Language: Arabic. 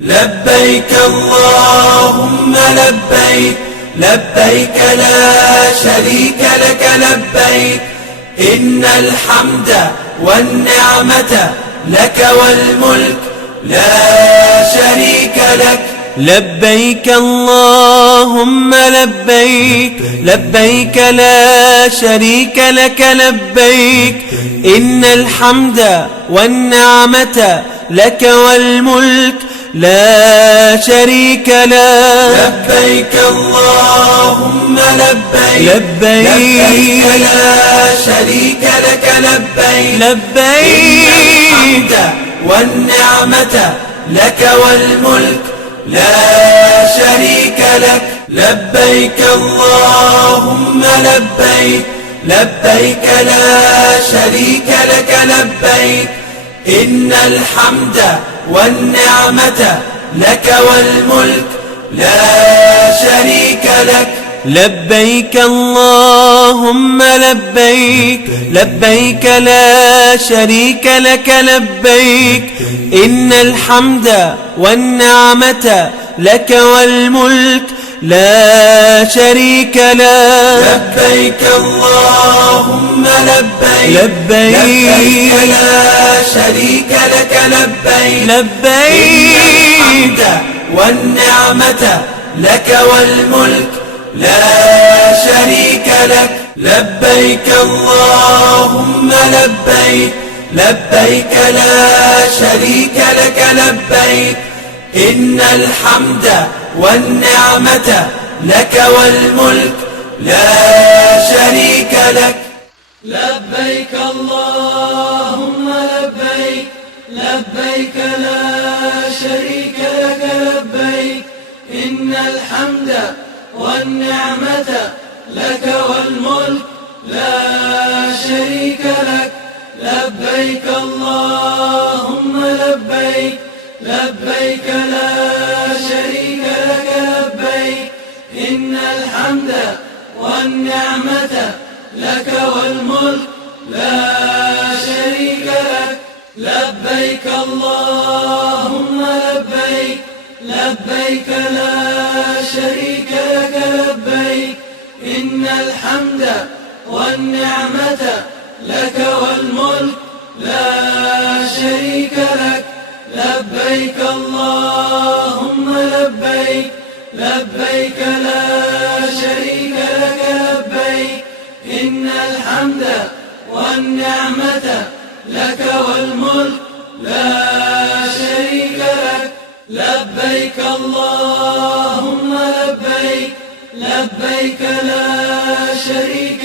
لبيك اللهم لبيك لبيك لا شريك لك لبيك إن الحمد والنعمة لك والملك لا شريك لك. لبيك اللهم لبيك لبيك لا شريك لك لبيك إن الحمد والنعمة لك والملك لا شريك لك. لبيك اللهم لبيك لبيك لا شريك لك لبيك لبيك والنعمة لك والملك لا شريك لك. لبيك اللهم لبيك لبيك لا شريك لك لبيك إن الحمد والنعمة لك والملك لا شريك لك. لبيك اللهم لبيك لبيك لا شريك لك لبيك إن الحمد والنعمة لك والملك لا شريك لك. لبيك اللهم لبيك لبيك لا شريك لك لبيك لبيك والنعمة لك والملك لا شريك لك. لبيك اللهم لبيك لبيك لا شريك لك لبيك إن الحمد والنعمة لك والملك لا شريك لك. لبيك اللهم لبيك لبيك لا شريك لك لبيك إن الحمد والنعمة لك والملك لا شريك لك. لبيك اللهم لبيك لبيك لا شريك لك لبيك إن الحمد والنعمة لك والملك لا شريك لك. لبيك اللهم لبيك لبيك لا شريك لك لبيك إن الحمد والنعمة لك والملك لا شريك لك. لبيك اللهم لبيك لبيك لا شريك لك لبيك إن الحمد والنعمة لك والملك لا شريك لك. لبيك اللهم لبيك لبيك لا شريك